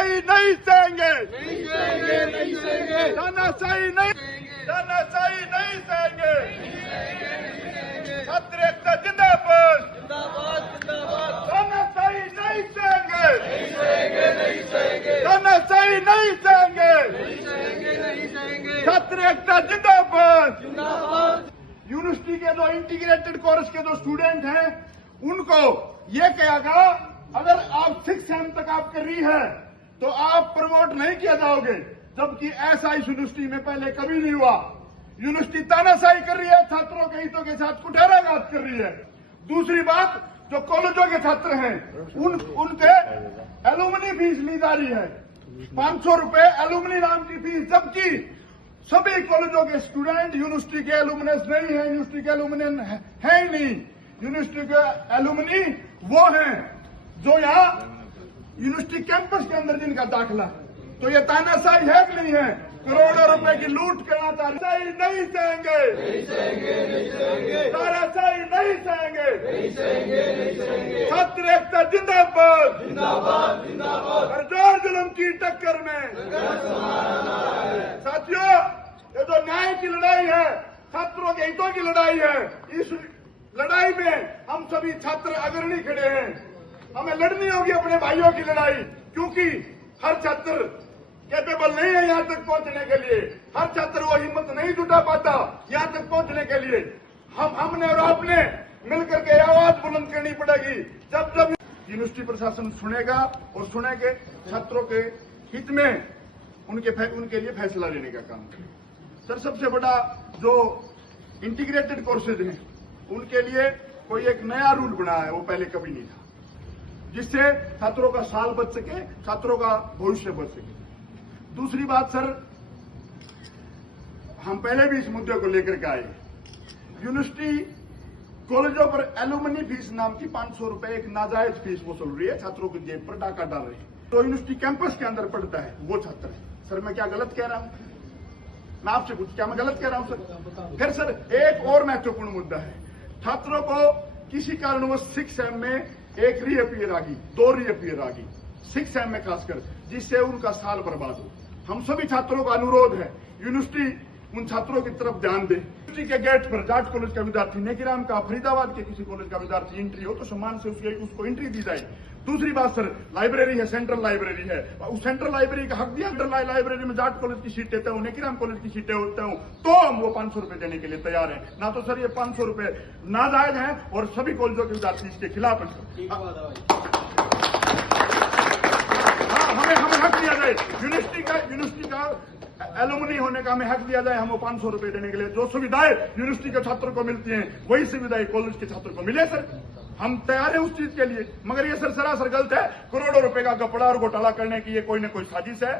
तानाशाही नहीं सहेंगे, तानाशाही नहीं तानाशाही नहीं सहेंगे। छात्र एकता जिंदाबाद, तानाशाही नहीं सहेंगे, तानाशाही नहीं सहेंगे। छात्र एकता जिंदाबाद। यूनिवर्सिटी के जो इंटीग्रेटेड कोर्स के जो स्टूडेंट हैं उनको ये कहेगा अगर आप 6 सेम तक आप कर रही है तो आप प्रमोट नहीं किया जाओगे, जबकि ऐसा इस यूनिवर्सिटी में पहले कभी नहीं हुआ। यूनिवर्सिटी तानाशाही कर रही है, छात्रों के हितों के साथ कुठाराघात कर रही है। दूसरी बात, जो कॉलेजों के छात्र हैं उनके एलुमनी फीस ली जा रही है, 500 रुपए एलुमनी नाम की फीस, जबकि सभी कॉलेजों के स्टूडेंट यूनिवर्सिटी के एलुमनस नहीं है, यूनिवर्सिटी के एलुमनी है ही नहीं। यूनिवर्सिटी के एलुमनी वो हैं जो यहाँ यूनिवर्सिटी कैंपस के अंदर जिनका दाखिला है। तो ये तानाशाही है कि नहीं है? करोड़ों रुपए की लूट करना तानाशाही नहीं सहेंगे, तानाशाही नहीं सहेंगे। छात्र एकता जिंदाबाद, हरजोर जुल्म की टक्कर में। साथियों, ये जो न्याय की लड़ाई है, छात्रों के हितों की लड़ाई है, इस लड़ाई में हम सभी छात्र अग्रणी खड़े हैं। हमें लड़नी होगी अपने भाइयों की लड़ाई, क्योंकि हर छात्र कैपेबल नहीं है यहां तक पहुंचने के लिए, हर छात्र वो हिम्मत नहीं जुटा पाता यहां तक पहुंचने के लिए। हमने और आपने मिलकर के आवाज बुलंद करनी पड़ेगी। जब जब यूनिवर्सिटी प्रशासन सुनेगा और सुनेंगे, छात्रों के हित में उनके लिए फैसला लेने का काम करें। सर, सबसे बड़ा जो इंटीग्रेटेड कोर्सेज हैं उनके लिए कोई एक नया रूल बना है, वो पहले कभी नहीं था, जिससे छात्रों का साल बच सके, छात्रों का भविष्य बच सके। दूसरी बात सर, हम पहले भी इस मुद्दे को लेकर के आए। यूनिवर्सिटी कॉलेजों पर एलुमनी फीस नाम की 500 रुपए एक नाजायज फीस वसूल रही है, छात्रों की जेब पर डाका डाल रही है। तो यूनिवर्सिटी कैंपस के अंदर पढ़ता है वो छात्र है। सर, मैं क्या गलत कह रहा हूं? मैं आपसे पूछ, क्या मैं गलत कह रहा हूं सर? फिर सर, एक और महत्वपूर्ण मुद्दा है, छात्रों को किसी कारणवश 6 सेम में एक रीअपियर आ गई, 2 रीअपियर आ गई 6 सेम में खासकर, जिससे उनका साल बर्बाद हो। हम सभी छात्रों का अनुरोध है, यूनिवर्सिटी उन छात्रों की तरफ ध्यान दे। यूनिवर्सिटी के गेट पर जाट कॉलेज का विद्यार्थी, नेकीराम का, फरीदाबाद के किसी कॉलेज का विद्यार्थी एंट्री हो तो सम्मान से उसको एंट्री दी जाए। दूसरी बात सर, लाइब्रेरी है, सेंट्रल लाइब्रेरी है, उस सेंट्रल लाइब्रेरी का हक दिया। सेंट्रल लाइब्रेरी में जाट कॉलेज की सीटें होते हो, नेकीराम कॉलेज की सीटें होते हो, तो हम वो 500 रुपए देने के लिए तैयार हैं। ना तो सर ये 500 रुपए नाजायज हैं और सभी कॉलेजों के विद्यार्थी इसके खिलाफ हैं। हमें हक दिया जाए, यूनिवर्सिटी का एलुमनी होने का हमें हक दिया जाए। हम वो 500 रुपए देने के लिए जो सुविधाएं यूनिवर्सिटी के छात्रों को मिलती हैं वही सुविधाएं कॉलेज के छात्रों को मिले सर। हम तैयार हैं उस चीज के लिए, मगर ये सर सरासर गलत है। करोड़ों रुपए का कपड़ा और घोटाला करने की ये कोई न कोई साजिश है।